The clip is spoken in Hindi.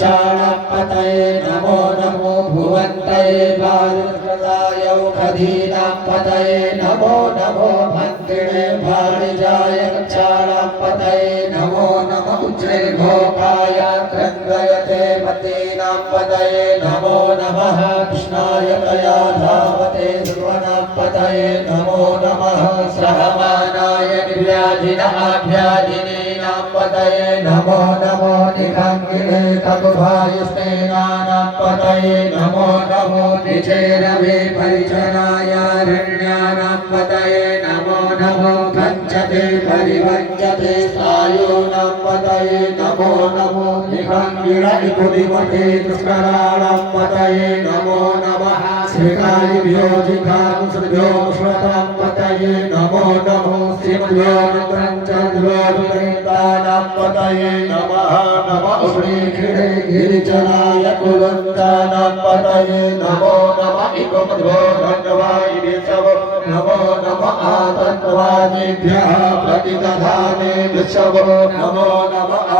क्षाणपतये नमो नमो भुवन्तये बालकृतायौखधीनापतये नमो नमो भद्रिणे भाणिजाय क्षाणपतये नमो नमो उज्जैर्भोगाय क्रन्दयते मतीनापतये नमो नमः कृष्णाय कयाधावते सुवर्णापतये नमो नमः सहमानाय निर्व्याधिनाभ्याधिनीनापतये नमो नमो निखङ्गिने खगुभायुस्तेनापतये नमो नमो निचेरवे परिचराय रण्यानापतये नमो नमो भञ्जते परिभञ्जते स्थायोनापतये नमो नमो निखङ्गिणिकुदिमते दुष्कराणापतये नमो नमः श्रीकालिभ्यो जिघानुसृभ्यो श्वतापतये नमो नमो श्रीभ्यो नृत्रञ्चद्भ्योऽनुरेतानापतये नमः नमः श्रीखिरे गिरिचराय कुलन्तानापतये नमो नमः इकुमध्वो धन्वायिनिसव नमो नमः आतत्वादिभ्यः प्रतिदधाने विश्वो नमो नमः